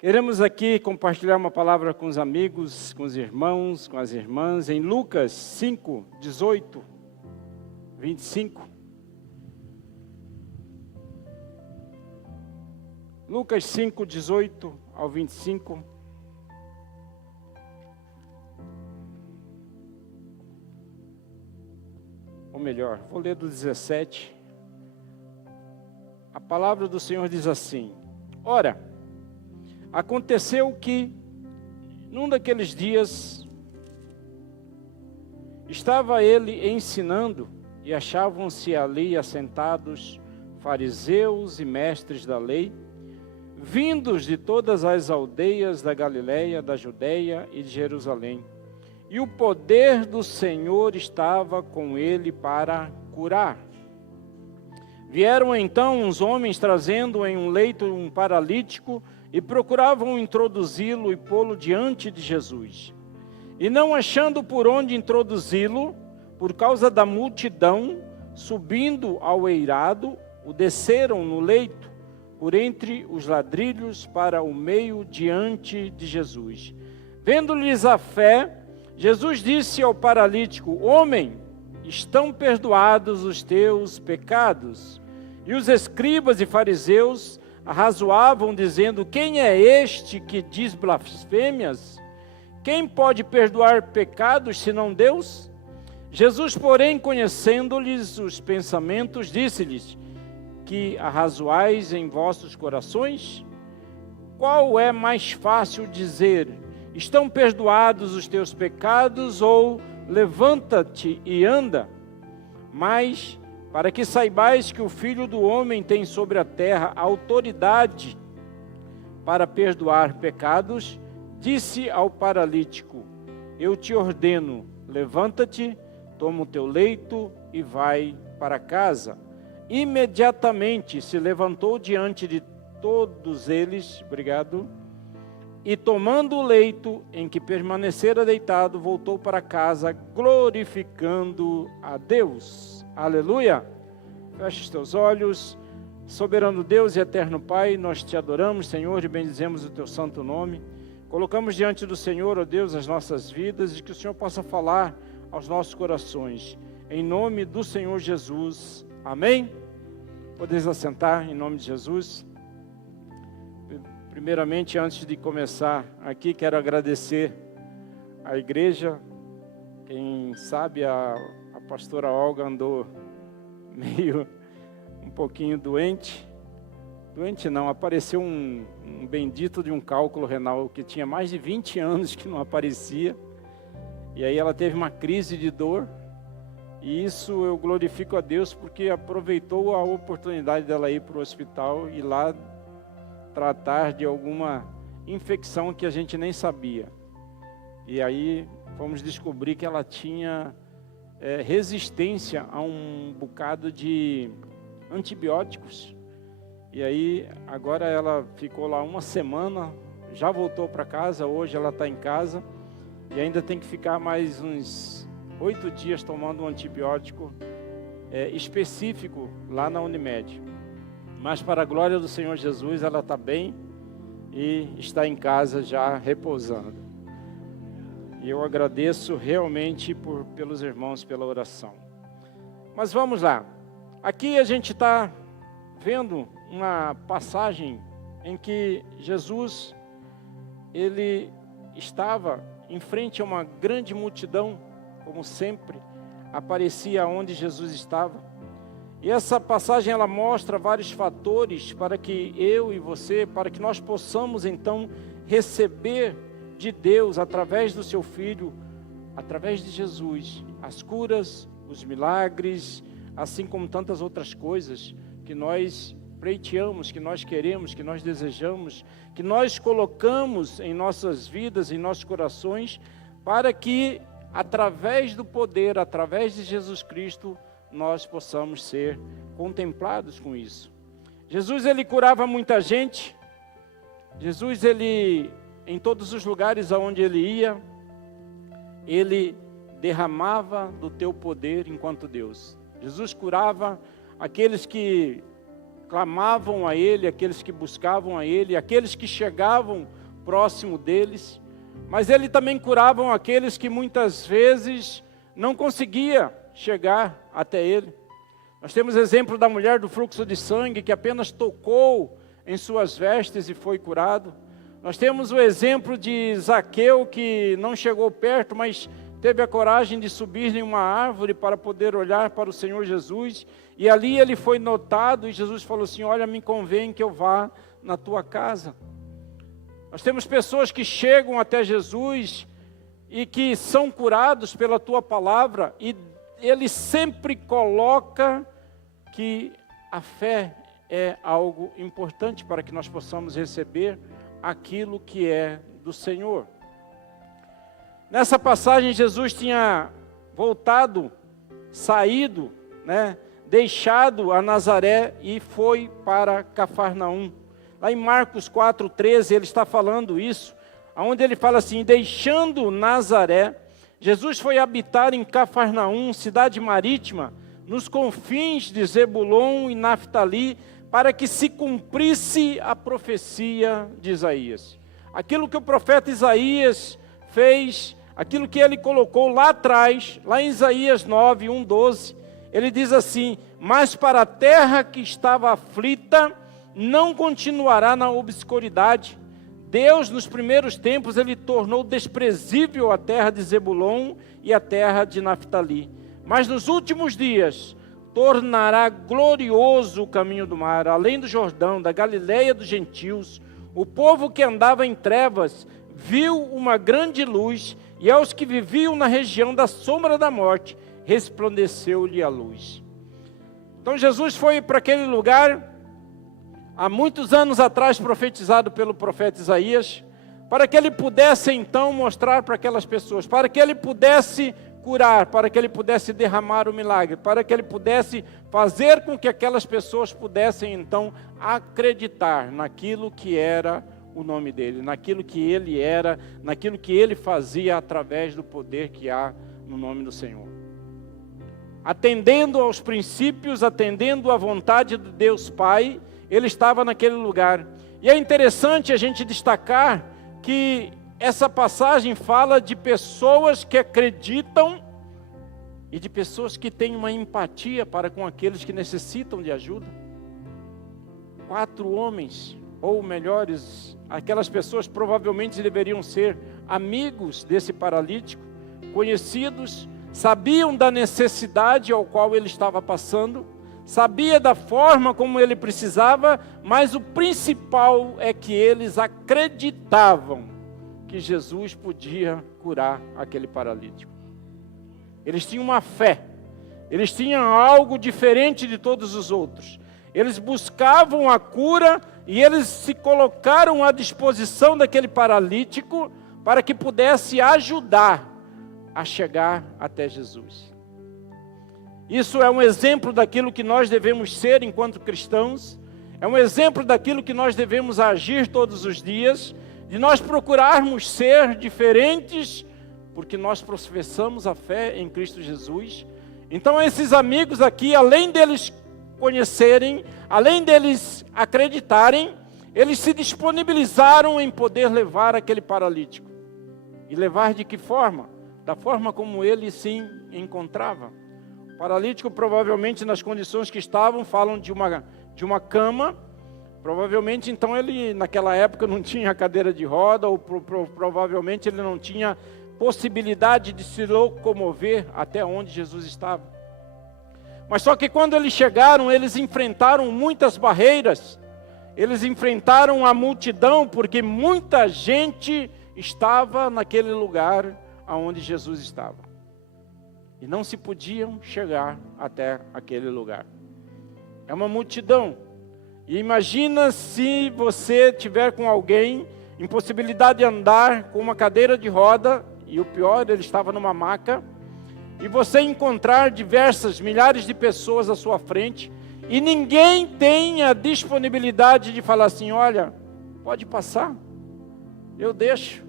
Queremos aqui compartilhar uma palavra com os amigos, com os irmãos, com as irmãs, em Lucas 5, 18, 25. Lucas 5, 18 ao 25. Ou melhor, vou ler do 17. A palavra do Senhor diz assim: Ora, aconteceu que, num daqueles dias, estava ele ensinando e achavam-se ali assentados fariseus e mestres da lei, vindos de todas as aldeias da Galileia, da Judeia e de Jerusalém. E o poder do Senhor estava com ele para curar. Vieram então uns homens trazendo em um leito um paralítico e procuravam introduzi-lo e pô-lo diante de Jesus. E não achando por onde introduzi-lo, por causa da multidão, subindo ao eirado, o desceram no leito, por entre os ladrilhos para o meio diante de Jesus. Vendo-lhes a fé, Jesus disse ao paralítico: Homem, estão perdoados os teus pecados. E os escribas e fariseus arrazoavam, dizendo: Quem é este que diz blasfêmias? Quem pode perdoar pecados, senão Deus? Jesus, porém, conhecendo-lhes os pensamentos, disse-lhes: Que arrazoais em vossos corações? Qual é mais fácil dizer: Estão perdoados os teus pecados, ou levanta-te e anda? Mas, para que saibais que o Filho do Homem tem sobre a terra autoridade para perdoar pecados, disse ao paralítico: Eu te ordeno, levanta-te, toma o teu leito e vai para casa. Imediatamente se levantou diante de todos eles, e tomando o leito em que permanecera deitado, voltou para casa, glorificando a Deus. Aleluia! Feche os teus olhos. Soberano Deus e eterno Pai, nós te adoramos, Senhor, e bendizemos o teu santo nome. Colocamos diante do Senhor, ó Deus, as nossas vidas, e que o Senhor possa falar aos nossos corações. Em nome do Senhor Jesus. Amém? Podeis assentar em nome de Jesus. Primeiramente, antes de começar aqui, quero agradecer à igreja. Quem sabe a pastora Olga andou meio um pouquinho doente. Doente não, apareceu um bendito de um cálculo renal que tinha mais de 20 anos que não aparecia. E aí ela teve uma crise de dor. E isso eu glorifico a Deus porque aproveitou a oportunidade dela ir para o hospital e lá tratar de alguma infecção que a gente nem sabia. E aí fomos descobrir que ela tinha resistência a um bocado de antibióticos. E aí agora ela ficou lá uma semana, já voltou para casa, hoje ela está em casa e ainda tem que ficar mais uns 8 dias tomando um antibiótico específico lá na Unimed. Mas para a glória do Senhor Jesus, ela está bem e está em casa já repousando. E eu agradeço realmente pelos irmãos, pela oração. Mas vamos lá. Aqui a gente está vendo uma passagem em que Jesus, ele estava em frente a uma grande multidão, como sempre, aparecia onde Jesus estava. E essa passagem ela mostra vários fatores para que eu e você, para que nós possamos então receber de Deus, através do seu Filho, através de Jesus, as curas, os milagres, assim como tantas outras coisas que nós pleiteamos, que nós queremos, que nós desejamos, que nós colocamos em nossas vidas, em nossos corações, para que através do poder, através de Jesus Cristo, nós possamos ser contemplados com isso. Jesus, ele curava muita gente. Jesus, ele, em todos os lugares aonde ele ia, ele derramava do teu poder enquanto Deus. Jesus curava aqueles que clamavam a Ele, aqueles que buscavam a Ele, aqueles que chegavam próximo deles, mas Ele também curava aqueles que muitas vezes não conseguia chegar até Ele. Nós temos exemplo da mulher do fluxo de sangue, que apenas tocou em suas vestes e foi curado. Nós temos o exemplo de Zaqueu, que não chegou perto, mas teve a coragem de subir em uma árvore para poder olhar para o Senhor Jesus, e ali ele foi notado, e Jesus falou assim: olha, me convém que eu vá na tua casa. Nós temos pessoas que chegam até Jesus e que são curados pela tua palavra, e Ele sempre coloca que a fé é algo importante para que nós possamos receber aquilo que é do Senhor. Nessa passagem, Jesus tinha voltado, saído, deixado a Nazaré e foi para Cafarnaum. Lá em Marcos 4,13, ele está falando isso, onde ele fala assim: deixando Nazaré, Jesus foi habitar em Cafarnaum, cidade marítima, nos confins de Zebulon e Naftali, para que se cumprisse a profecia de Isaías. Aquilo que o profeta Isaías fez, aquilo que ele colocou lá atrás, lá em Isaías 9, 1, 12, ele diz assim: mas para a terra que estava aflita, não continuará na obscuridade. Deus, nos primeiros tempos, Ele tornou desprezível a terra de Zebulon e a terra de Naftali. Mas nos últimos dias, tornará glorioso o caminho do mar, além do Jordão, da Galileia dos gentios. O povo que andava em trevas viu uma grande luz, e aos que viviam na região da sombra da morte, resplandeceu-lhe a luz. Então Jesus foi para aquele lugar, há muitos anos atrás, profetizado pelo profeta Isaías, para que ele pudesse então mostrar para aquelas pessoas, para que ele pudesse curar, para que ele pudesse derramar o milagre, para que ele pudesse fazer com que aquelas pessoas pudessem então acreditar naquilo que era o nome dele, naquilo que ele era, naquilo que ele fazia através do poder que há no nome do Senhor. Atendendo aos princípios, atendendo à vontade de Deus Pai, ele estava naquele lugar. E é interessante a gente destacar que essa passagem fala de pessoas que acreditam e de pessoas que têm uma empatia para com aqueles que necessitam de ajuda. 4 homens, ou melhores, aquelas pessoas provavelmente deveriam ser amigos desse paralítico, conhecidos, sabiam da necessidade ao qual ele estava passando, sabia da forma como ele precisava, mas o principal é que eles acreditavam que Jesus podia curar aquele paralítico. Eles tinham uma fé, eles tinham algo diferente de todos os outros. Eles buscavam a cura e eles se colocaram à disposição daquele paralítico para que pudesse ajudar a chegar até Jesus. Isso é um exemplo daquilo que nós devemos ser enquanto cristãos, é um exemplo daquilo que nós devemos agir todos os dias, de nós procurarmos ser diferentes, porque nós professamos a fé em Cristo Jesus. Então esses amigos aqui, além deles conhecerem, além deles acreditarem, eles se disponibilizaram em poder levar aquele paralítico. E levar de que forma? Da forma como ele se encontrava. O paralítico, provavelmente nas condições que estavam, falam de uma cama. Provavelmente então ele naquela época não tinha cadeira de roda, ou provavelmente ele não tinha possibilidade de se locomover até onde Jesus estava. Mas só que quando eles chegaram, eles enfrentaram muitas barreiras, eles enfrentaram a multidão, porque muita gente estava naquele lugar onde Jesus estava. E não se podiam chegar até aquele lugar. É uma multidão. E imagina se você tiver com alguém, impossibilidade de andar, com uma cadeira de roda, e o pior, ele estava numa maca, e você encontrar milhares de pessoas à sua frente, e ninguém tem a disponibilidade de falar assim: olha, pode passar, eu deixo.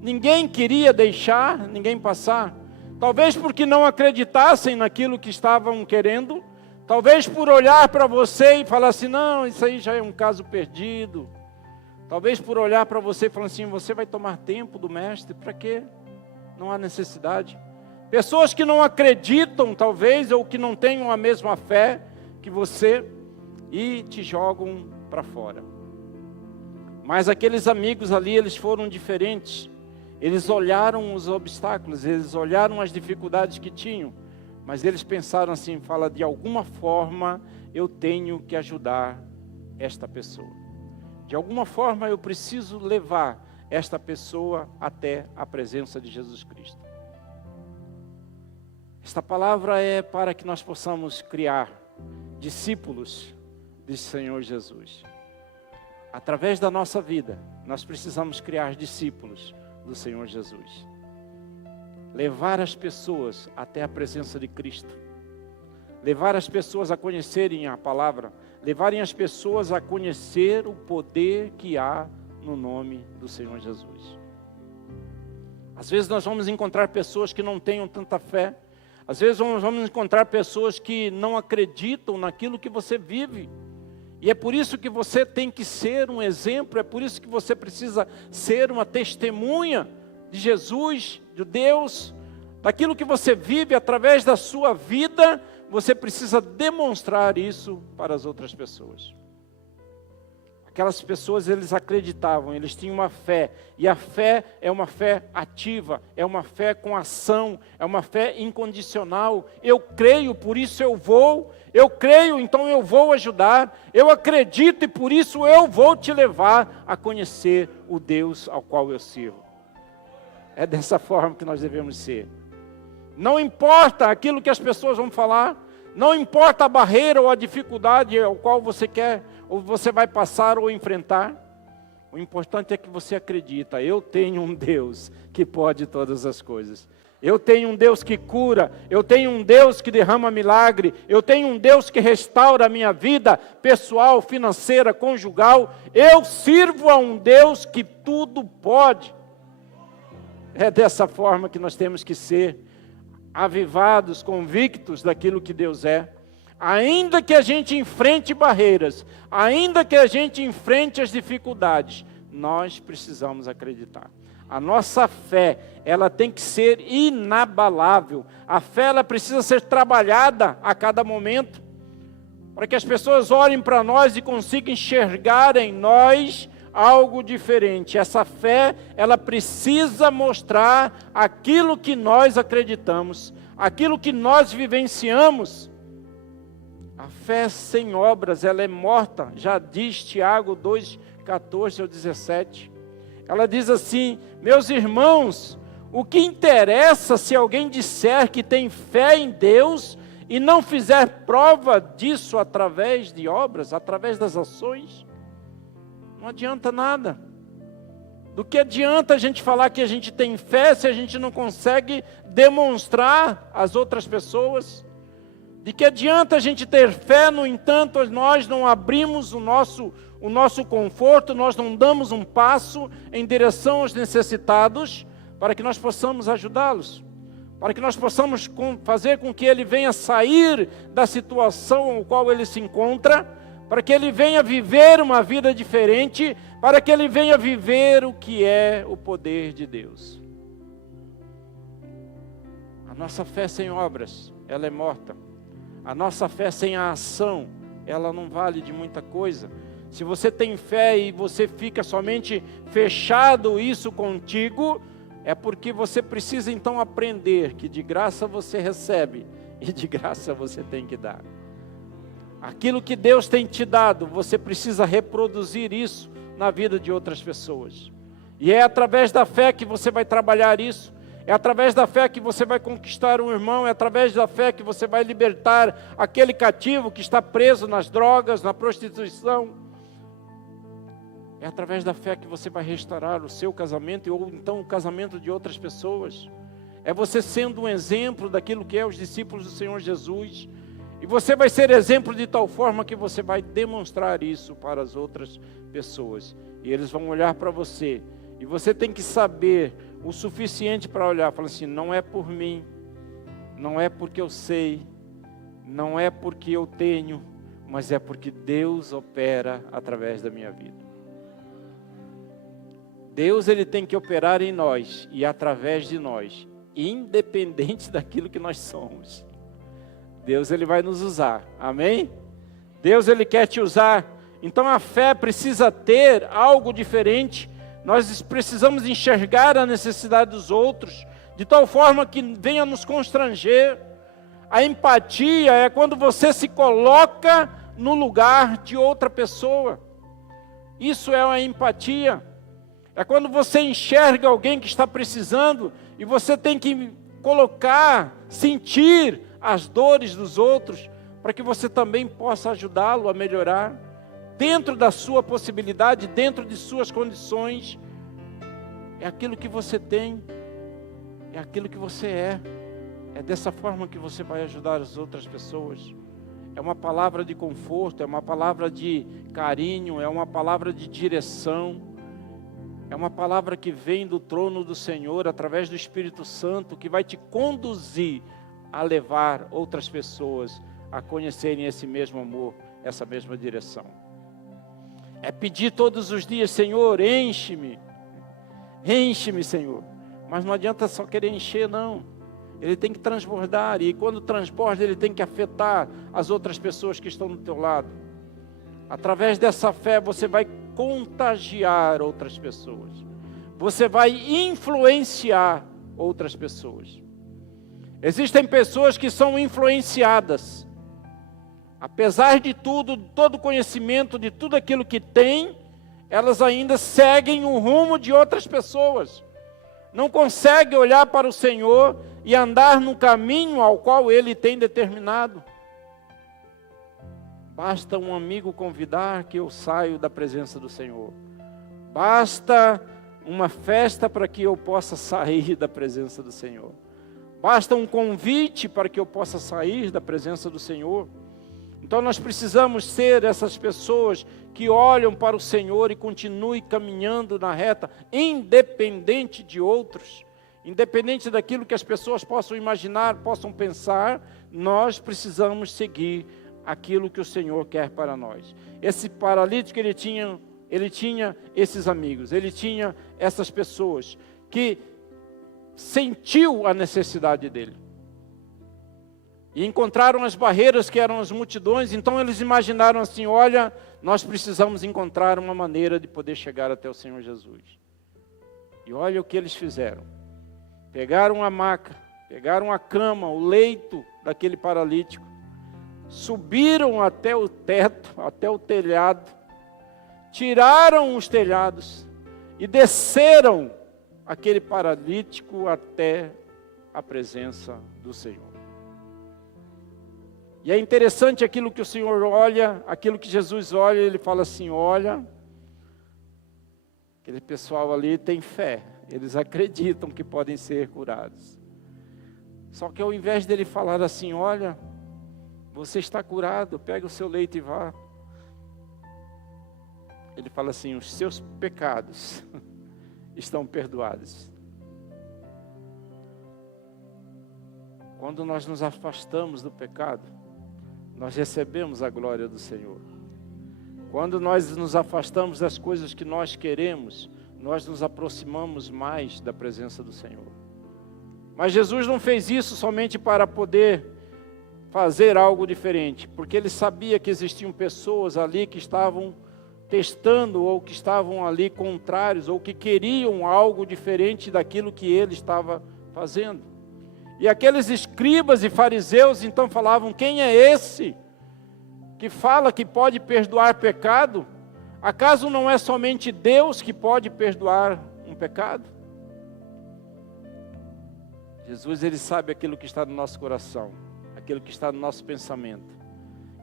Ninguém queria deixar ninguém passar, talvez porque não acreditassem naquilo que estavam querendo, Talvez por olhar para você e falar assim, não, isso aí já é um caso perdido. Talvez por olhar para você e falar assim, você vai tomar tempo do mestre, para quê? Não há necessidade. Pessoas que não acreditam, talvez, ou que não tenham a mesma fé que você e te jogam para fora. Mas aqueles amigos ali, eles foram diferentes. Eles olharam os obstáculos, eles olharam as dificuldades que tinham, mas eles pensaram assim, fala, de alguma forma eu tenho que ajudar esta pessoa. De alguma forma eu preciso levar esta pessoa até a presença de Jesus Cristo. Esta palavra é para que nós possamos criar discípulos do Senhor Jesus. Através da nossa vida, nós precisamos criar discípulos do Senhor Jesus. Levar as pessoas até a presença de Cristo. Levar as pessoas a conhecerem a palavra. Levarem as pessoas a conhecer o poder que há no nome do Senhor Jesus. Às vezes nós vamos encontrar pessoas que não tenham tanta fé. Às vezes nós vamos encontrar pessoas que não acreditam naquilo que você vive. E é por isso que você tem que ser um exemplo, é por isso que você precisa ser uma testemunha de Jesus, de Deus, daquilo que você vive através da sua vida, você precisa demonstrar isso para as outras pessoas. Aquelas pessoas, eles acreditavam, eles tinham uma fé, e a fé é uma fé ativa, é uma fé com ação, é uma fé incondicional. Eu creio, por isso eu creio, então eu vou ajudar, eu acredito e por isso eu vou te levar a conhecer o Deus ao qual eu sirvo. É dessa forma que nós devemos ser. Não importa aquilo que as pessoas vão falar, não importa a barreira ou a dificuldade ao qual você quer, ou você vai passar ou enfrentar, o importante é que você acredita, eu tenho um Deus que pode todas as coisas. Eu tenho um Deus que cura, eu tenho um Deus que derrama milagre, eu tenho um Deus que restaura a minha vida pessoal, financeira, conjugal. Eu sirvo a um Deus que tudo pode. É dessa forma que nós temos que ser, avivados, convictos daquilo que Deus é. Ainda que a gente enfrente barreiras, ainda que a gente enfrente as dificuldades, nós precisamos acreditar. A nossa fé, ela tem que ser inabalável. A fé, ela precisa ser trabalhada a cada momento, para que as pessoas olhem para nós e consigam enxergar em nós algo diferente. Essa fé, ela precisa mostrar aquilo que nós acreditamos, aquilo que nós vivenciamos. A fé sem obras, ela é morta, já diz Tiago 2, 14 ao 17. Ela diz assim, meus irmãos, o que interessa se alguém disser que tem fé em Deus e não fizer prova disso através de obras, através das ações? Não adianta nada. Do que adianta a gente falar que a gente tem fé se a gente não consegue demonstrar às outras pessoas? De que adianta a gente ter fé, no entanto, nós não abrimos o nosso conforto, nós não damos um passo em direção aos necessitados, para que nós possamos ajudá-los, para que nós possamos fazer com que ele venha sair da situação no qual ele se encontra, para que ele venha viver uma vida diferente, para que ele venha viver o que é o poder de Deus. A nossa fé sem obras, ela é morta. A nossa fé sem a ação, ela não vale de muita coisa. Se você tem fé e você fica somente fechado isso contigo, é porque você precisa então aprender que de graça você recebe e de graça você tem que dar. Aquilo que Deus tem te dado, você precisa reproduzir isso na vida de outras pessoas. E é através da fé que você vai trabalhar isso. É através da fé que você vai conquistar um irmão, é através da fé que você vai libertar aquele cativo que está preso nas drogas, na prostituição. É através da fé que você vai restaurar o seu casamento ou então o casamento de outras pessoas. É você sendo um exemplo daquilo que é os discípulos do Senhor Jesus. E você vai ser exemplo de tal forma que você vai demonstrar isso para as outras pessoas. E eles vão olhar para você. E você tem que saber o suficiente para olhar, falar assim, não é por mim, não é porque eu sei, não é porque eu tenho, mas é porque Deus opera através da minha vida. Deus, Ele tem que operar em nós e através de nós, independente daquilo que nós somos. Deus, Ele vai nos usar, amém? Deus, Ele quer te usar. Então a fé precisa ter algo diferente. Nós precisamos enxergar a necessidade dos outros, de tal forma que venha nos constranger. A empatia é quando você se coloca no lugar de outra pessoa. Isso é a empatia. É quando você enxerga alguém que está precisando e você tem que colocar, sentir as dores dos outros, para que você também possa ajudá-lo a melhorar, dentro da sua possibilidade, dentro de suas condições. É aquilo que você tem, é aquilo que você é. É dessa forma que você vai ajudar as outras pessoas. É uma palavra de conforto, é uma palavra de carinho, é uma palavra de direção. É uma palavra que vem do trono do Senhor, através do Espírito Santo, que vai te conduzir a levar outras pessoas a conhecerem esse mesmo amor, essa mesma direção. É pedir todos os dias: Senhor, enche-me, Senhor. Mas não adianta só querer encher, não. Ele tem que transbordar, e quando transborda, ele tem que afetar as outras pessoas que estão do teu lado. Através dessa fé, você vai contagiar outras pessoas. Você vai influenciar outras pessoas. Existem pessoas que são influenciadas. Apesar de tudo, de todo o conhecimento, de tudo aquilo que têm, elas ainda seguem o rumo de outras pessoas. Não conseguem olhar para o Senhor e andar no caminho ao qual Ele tem determinado. Basta um amigo convidar que eu saio da presença do Senhor. Basta uma festa para que eu possa sair da presença do Senhor. Basta um convite para que eu possa sair da presença do Senhor. Então nós precisamos ser essas pessoas que olham para o Senhor e continuem caminhando na reta, independente de outros, independente daquilo que as pessoas possam imaginar, possam pensar. Nós precisamos seguir aquilo que o Senhor quer para nós. Esse paralítico, ele tinha esses amigos, ele tinha essas pessoas que sentiu a necessidade dele. E encontraram as barreiras que eram as multidões, então eles imaginaram assim: olha, nós precisamos encontrar uma maneira de poder chegar até o Senhor Jesus. E olha o que eles fizeram. Pegaram a maca, pegaram a cama, o leito daquele paralítico, subiram até o teto, até o telhado, tiraram os telhados e desceram aquele paralítico até a presença do Senhor. E é interessante aquilo que o Senhor olha, aquilo que Jesus olha, Ele fala assim: olha, aquele pessoal ali tem fé, eles acreditam que podem ser curados. Só que ao invés dele falar assim: olha, você está curado, pega o seu leito e vá, ele fala assim: os seus pecados estão perdoados. Quando nós nos afastamos do pecado, nós recebemos a glória do Senhor. Quando nós nos afastamos das coisas que nós queremos, nós nos aproximamos mais da presença do Senhor. Mas Jesus não fez isso somente para poder fazer algo diferente, porque Ele sabia que existiam pessoas ali que estavam testando, ou que estavam ali contrários, ou que queriam algo diferente daquilo que Ele estava fazendo. E aqueles escribas e fariseus então falavam: quem é esse que fala que pode perdoar pecado? Acaso não é somente Deus que pode perdoar um pecado? Jesus, Ele sabe aquilo que está no nosso coração, aquilo que está no nosso pensamento.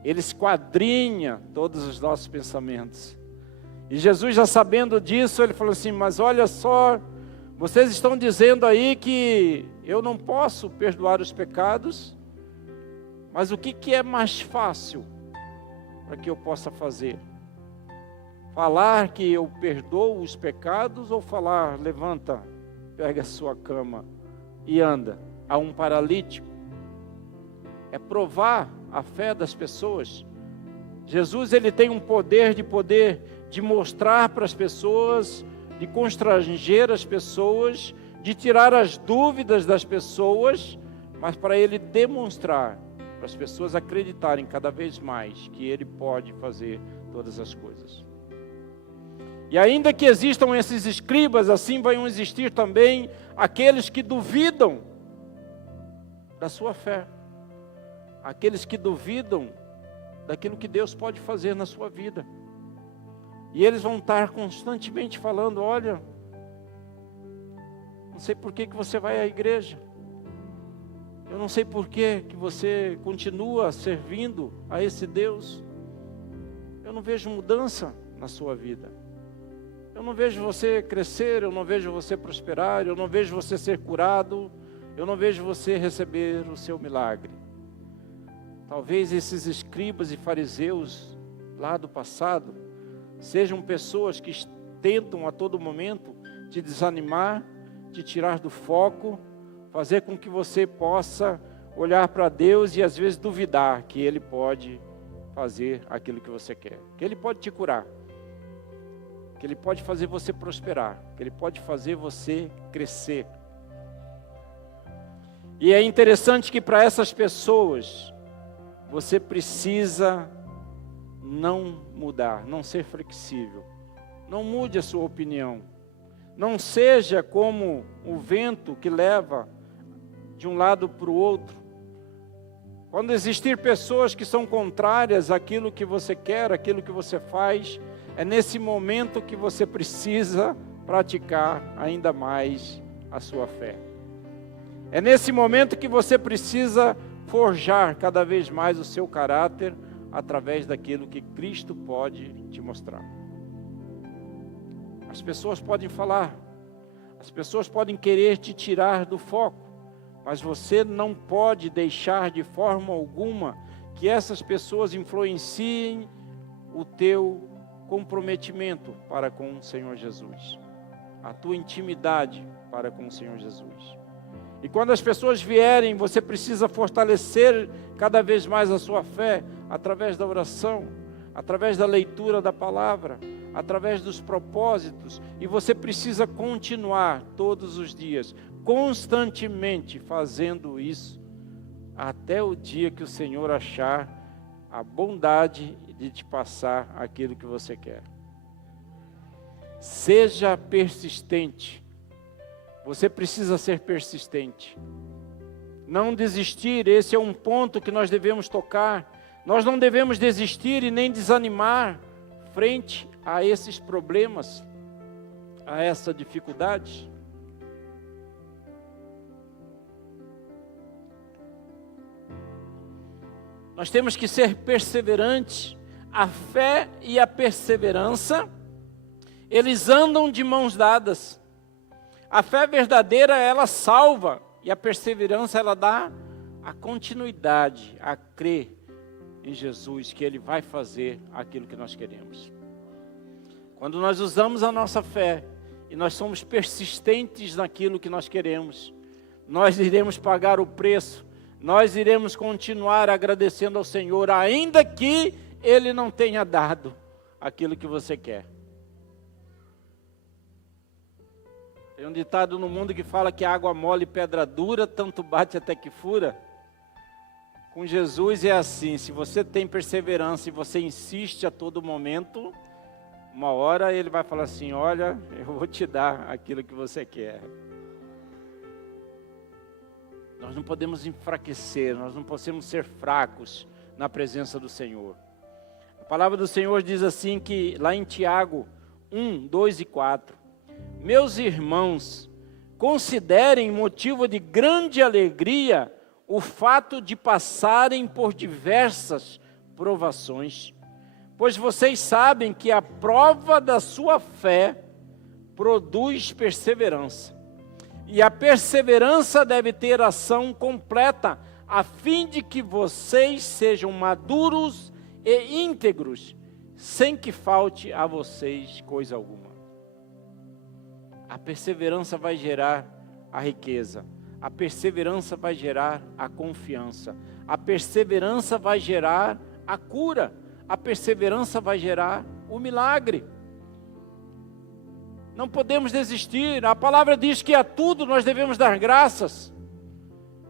Ele esquadrinha todos os nossos pensamentos. E Jesus, já sabendo disso, Ele falou assim: mas olha só, vocês estão dizendo aí que eu não posso perdoar os pecados, mas o que é mais fácil para que eu possa fazer? Falar que eu perdoo os pecados, ou falar: levanta, pega a sua cama e anda, a um paralítico? É provar a fé das pessoas. Jesus, ele tem um poder de mostrar para as pessoas, de constranger as pessoas, de tirar as dúvidas das pessoas, mas para ele demonstrar, para as pessoas acreditarem cada vez mais que ele pode fazer todas as coisas. E ainda que existam esses escribas, assim vão existir também aqueles que duvidam da sua fé, aqueles que duvidam daquilo que Deus pode fazer na sua vida. E eles vão estar constantemente falando: olha, não sei por que você vai à igreja, eu não sei por que você continua servindo a esse Deus, eu não vejo mudança na sua vida, eu não vejo você crescer, eu não vejo você prosperar, eu não vejo você ser curado, eu não vejo você receber o seu milagre. Talvez esses escribas e fariseus lá do passado sejam pessoas que tentam a todo momento te desanimar, te tirar do foco, fazer com que você possa olhar para Deus e às vezes duvidar que Ele pode fazer aquilo que você quer, que Ele pode te curar, que Ele pode fazer você prosperar, que Ele pode fazer você crescer. E é interessante que para essas pessoas, você precisa não mudar, não ser flexível. Não mude a sua opinião. Não seja como o vento que leva de um lado para o outro. Quando existir pessoas que são contrárias àquilo que você quer, àquilo que você faz, é nesse momento que você precisa praticar ainda mais a sua fé. É nesse momento que você precisa forjar cada vez mais o seu caráter através daquilo que Cristo pode te mostrar. As pessoas podem falar, as pessoas podem querer te tirar do foco, mas você não pode deixar de forma alguma que essas pessoas influenciem o teu comprometimento para com o Senhor Jesus, a tua intimidade para com o Senhor Jesus. E quando as pessoas vierem, você precisa fortalecer cada vez mais a sua fé através da oração, através da leitura da palavra, através dos propósitos. E você precisa continuar todos os dias, constantemente fazendo isso, até o dia que o Senhor achar a bondade de te passar aquilo que você quer. Seja persistente. Você precisa ser persistente. Não desistir, esse é um ponto que nós devemos tocar. Nós não devemos desistir e nem desanimar frente a esses problemas, a essa dificuldade. Nós temos que ser perseverantes. A fé e a perseverança, eles andam de mãos dadas. A fé verdadeira, ela salva, e a perseverança, ela dá a continuidade, a crer em Jesus, que Ele vai fazer aquilo que nós queremos. Quando nós usamos a nossa fé, e nós somos persistentes naquilo que nós queremos, nós iremos pagar o preço, nós iremos continuar agradecendo ao Senhor, ainda que Ele não tenha dado aquilo que você quer. Tem um ditado no mundo que fala que água mole e pedra dura, tanto bate até que fura. Com Jesus é assim, se você tem perseverança e você insiste a todo momento, uma hora Ele vai falar assim: olha, eu vou te dar aquilo que você quer. Nós não podemos enfraquecer, nós não podemos ser fracos na presença do Senhor. A palavra do Senhor diz assim, que lá em Tiago 1, 2 e 4, meus irmãos, considerem motivo de grande alegria o fato de passarem por diversas provações, pois vocês sabem que a prova da sua fé produz perseverança. E a perseverança deve ter ação completa, a fim de que vocês sejam maduros e íntegros, sem que falte a vocês coisa alguma. A perseverança vai gerar a riqueza, a perseverança vai gerar a confiança, A perseverança vai gerar a cura. A perseverança vai gerar o milagre. Não podemos desistir. A palavra diz que a tudo nós devemos dar graças.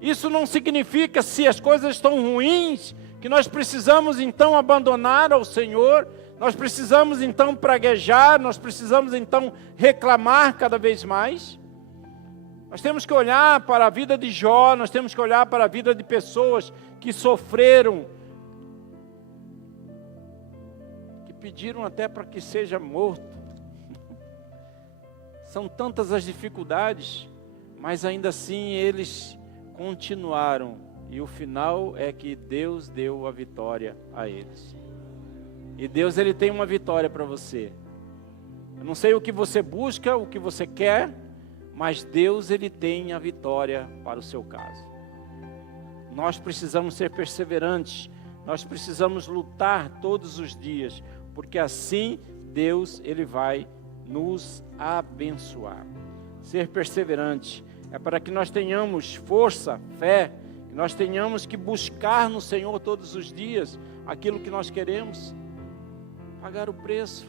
Isso não significa, se as coisas estão ruins, que nós precisamos então abandonar ao Senhor, nós precisamos então praguejar, nós precisamos então reclamar cada vez mais. Nós temos que olhar para a vida de Jó, nós temos que olhar para a vida de pessoas que sofreram, que pediram até para que seja morto. São tantas as dificuldades, mas ainda assim eles continuaram. E o final é que Deus deu a vitória a eles. E Deus, Ele tem uma vitória para você. Eu não sei o que você busca, o que você quer, mas Deus, Ele tem a vitória para o seu caso. Nós precisamos ser perseverantes, nós precisamos lutar todos os dias, porque assim Deus, Ele vai nos abençoar. Ser perseverante é para que nós tenhamos força, fé, que nós tenhamos que buscar no Senhor todos os dias aquilo que nós queremos, pagar o preço.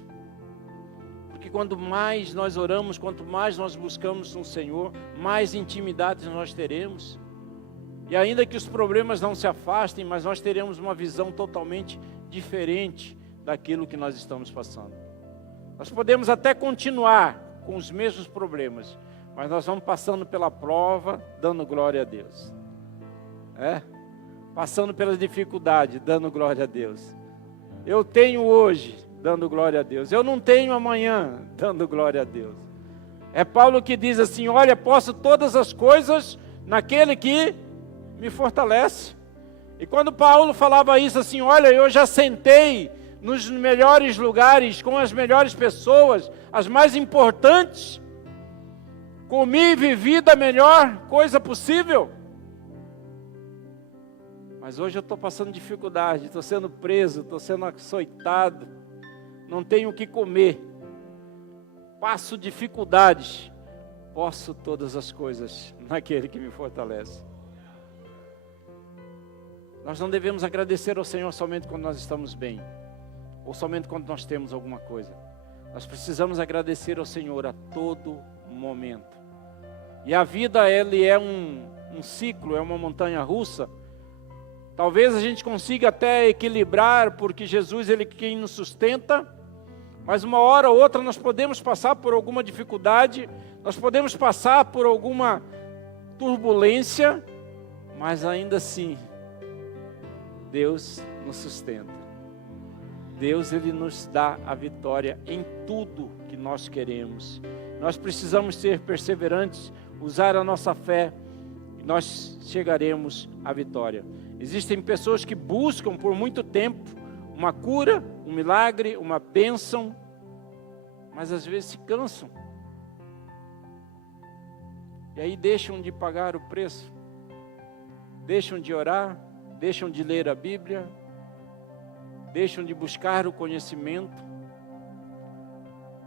Porque quanto mais nós oramos, quanto mais nós buscamos no Senhor, mais intimidade nós teremos. E ainda que os problemas não se afastem, mas nós teremos uma visão totalmente diferente daquilo que nós estamos passando. Nós podemos até continuar com os mesmos problemas, mas nós vamos passando pela prova, dando glória a Deus. Passando pelas dificuldades, dando glória a Deus. Eu tenho hoje, dando glória a Deus. Eu não tenho amanhã, dando glória a Deus. É Paulo que diz assim: olha, posso todas as coisas naquele que me fortalece. E quando Paulo falava isso assim, olha, eu já sentei nos melhores lugares, com as melhores pessoas, as mais importantes, comi e vivi da melhor coisa possível. Mas hoje eu estou passando dificuldade, estou sendo preso, estou sendo açoitado, não tenho o que comer, passo dificuldades, posso todas as coisas naquele que me fortalece. Nós não devemos agradecer ao Senhor somente quando nós estamos bem, ou somente quando nós temos alguma coisa. Nós precisamos agradecer ao Senhor a todo momento. E a vida, ele é um ciclo, é uma montanha russa. Talvez a gente consiga até equilibrar, porque Jesus, Ele é quem nos sustenta, mas uma hora ou outra nós podemos passar por alguma dificuldade, nós podemos passar por alguma turbulência, mas ainda assim, Deus nos sustenta. Deus, Ele nos dá a vitória em tudo que nós queremos. Nós precisamos ser perseverantes, usar a nossa fé, e nós chegaremos à vitória. Existem pessoas que buscam por muito tempo uma cura, um milagre, uma bênção, mas às vezes se cansam. E aí deixam de pagar o preço, deixam de orar, deixam de ler a Bíblia, deixam de buscar o conhecimento,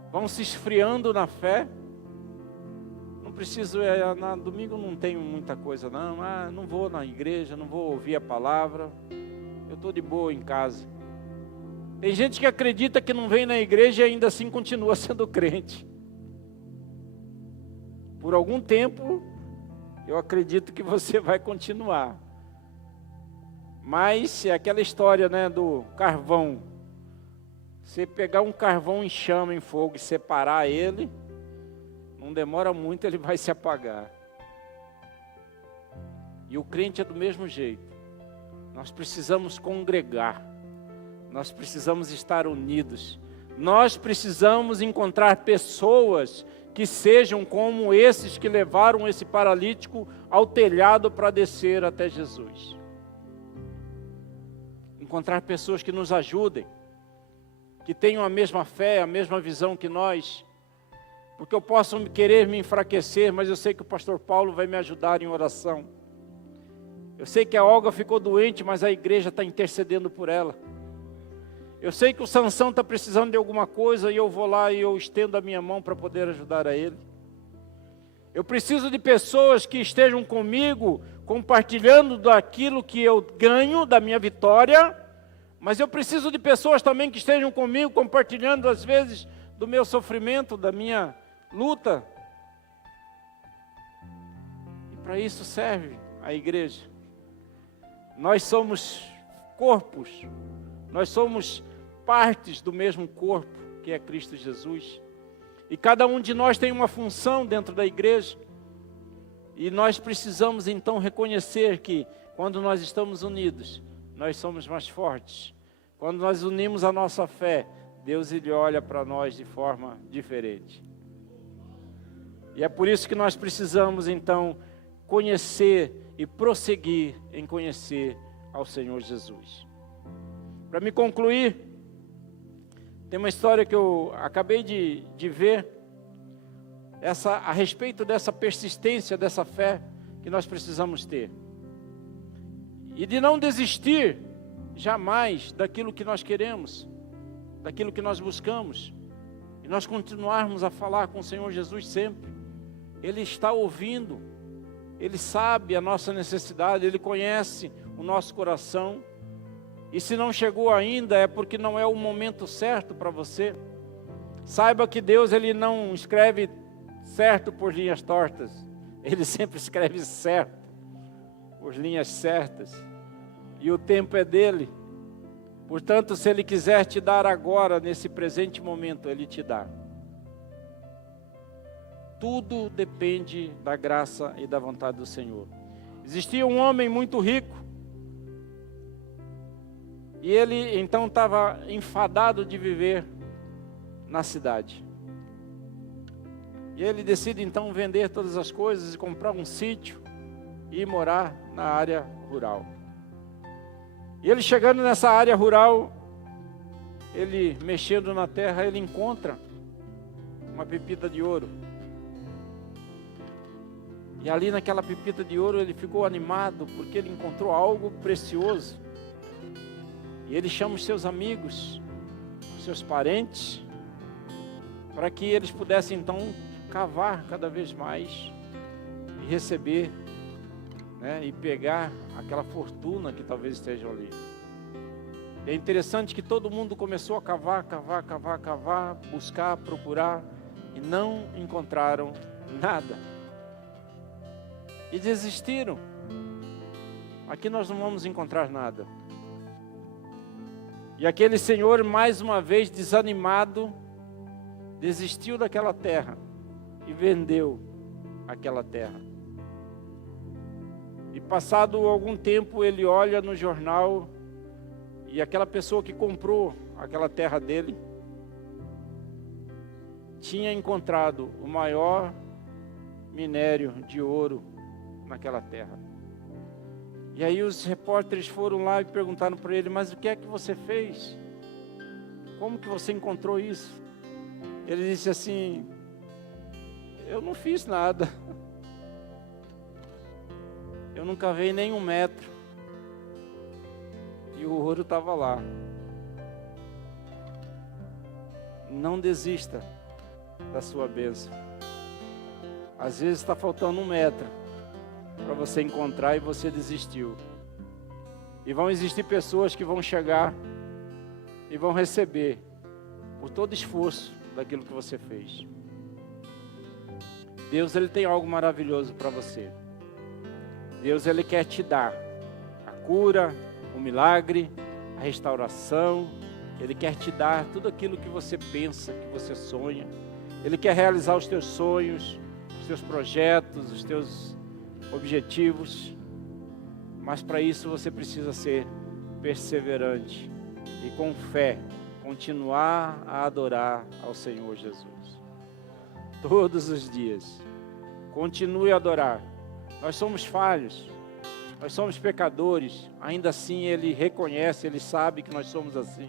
vão se esfriando na fé. Não preciso, na domingo não tenho muita coisa não, não vou na igreja, não vou ouvir a palavra, eu estou de boa em casa. Tem gente que acredita que não vem na igreja e ainda assim continua sendo crente. Por algum tempo, eu acredito que você vai continuar. Mas é aquela história, né, do carvão. Você pegar um carvão em chama, em fogo e separar ele, não demora muito, ele vai se apagar. E o crente é do mesmo jeito. Nós precisamos congregar. Nós precisamos estar unidos. Nós precisamos encontrar pessoas que sejam como esses que levaram esse paralítico ao telhado para descer até Jesus. Encontrar pessoas que nos ajudem, que tenham a mesma fé, a mesma visão que nós. Porque eu posso querer me enfraquecer, mas eu sei que o pastor Paulo vai me ajudar em oração. Eu sei que a Olga ficou doente, mas a igreja está intercedendo por ela. Eu sei que o Sansão está precisando de alguma coisa e eu vou lá e eu estendo a minha mão para poder ajudar a ele. Eu preciso de pessoas que estejam comigo compartilhando daquilo que eu ganho, da minha vitória, mas eu preciso de pessoas também que estejam comigo, compartilhando às vezes do meu sofrimento, da minha luta. E para isso serve a igreja. Nós somos corpos, nós somos partes do mesmo corpo, que é Cristo Jesus. E cada um de nós tem uma função dentro da igreja. E nós precisamos então reconhecer que quando nós estamos unidos, nós somos mais fortes. Quando nós unimos a nossa fé, Deus ele olha para nós de forma diferente. E é por isso que nós precisamos então conhecer e prosseguir em conhecer ao Senhor Jesus. Para me concluir, tem uma história que eu acabei de ver, a respeito dessa persistência, dessa fé que nós precisamos ter. E de não desistir jamais daquilo que nós queremos, daquilo que nós buscamos. E nós continuarmos a falar com o Senhor Jesus sempre. Ele está ouvindo, Ele sabe a nossa necessidade, Ele conhece o nosso coração. E se não chegou ainda, é porque não é o momento certo para você. Saiba que Deus ele não escreve certo por linhas tortas. Ele sempre escreve certo, por linhas certas. E o tempo é dele. Portanto, se Ele quiser te dar agora, nesse presente momento, Ele te dá. Tudo depende da graça e da vontade do Senhor. Existia um homem muito rico. E ele então estava enfadado de viver na cidade. E ele decide então vender todas as coisas e comprar um sítio e ir morar na área rural. E ele chegando nessa área rural, ele mexendo na terra, ele encontra uma pepita de ouro. E ali naquela pepita de ouro ele ficou animado porque ele encontrou algo precioso. E ele chama os seus amigos, os seus parentes, para que eles pudessem então cavar cada vez mais e receber, e pegar aquela fortuna que talvez esteja ali. É interessante que todo mundo começou a cavar, buscar, procurar, e não encontraram nada. E desistiram. Aqui nós não vamos encontrar nada. E aquele senhor, mais uma vez desanimado, desistiu daquela terra e vendeu aquela terra. E passado algum tempo ele olha no jornal e aquela pessoa que comprou aquela terra dele tinha encontrado o maior minério de ouro naquela terra. E aí os repórteres foram lá e perguntaram para ele: mas o que é que você fez? Como que você encontrou isso? Ele disse assim: eu não fiz nada. Eu não cavei nem 1 metro. E o ouro estava lá. Não desista da sua bênção. Às vezes está faltando 1 metro para você encontrar e você desistiu. E vão existir pessoas que vão chegar e vão receber por todo esforço daquilo que você fez. Deus ele tem algo maravilhoso para você. Deus ele quer te dar a cura, o milagre, a restauração. Ele quer te dar tudo aquilo que você pensa, que você sonha. Ele quer realizar os teus sonhos, os teus projetos, os teus objetivos. Mas para isso você precisa ser perseverante e com fé continuar a adorar ao Senhor Jesus. Todos os dias. Continue a adorar. Nós somos falhos, nós somos pecadores, ainda assim Ele reconhece, Ele sabe que nós somos assim.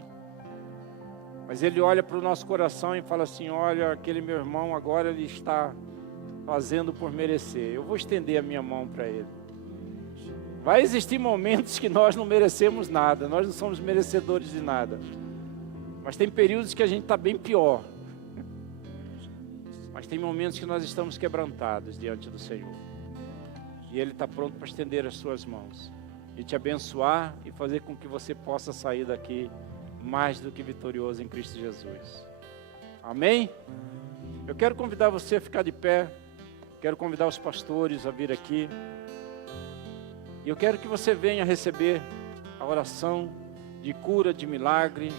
Mas Ele olha para o nosso coração e fala assim: olha, aquele meu irmão agora ele está fazendo por merecer, eu vou estender a minha mão para ele. Vai existir momentos que nós não merecemos nada, nós não somos merecedores de nada. Mas tem períodos que a gente está bem pior. Mas tem momentos que nós estamos quebrantados diante do Senhor. E Ele está pronto para estender as suas mãos e te abençoar e fazer com que você possa sair daqui mais do que vitorioso em Cristo Jesus. Amém? Eu quero convidar você a ficar de pé. Quero convidar os pastores a vir aqui. E eu quero que você venha receber a oração de cura, de milagre.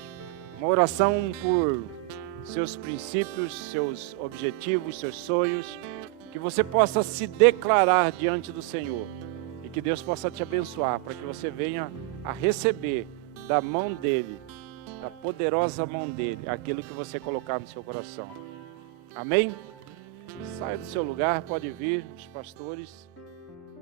Uma oração por seus princípios, seus objetivos, seus sonhos. Que você possa se declarar diante do Senhor. E que Deus possa te abençoar, para que você venha a receber da mão dEle, da poderosa mão dEle, aquilo que você colocar no seu coração. Amém? Saia do seu lugar, pode vir, os pastores.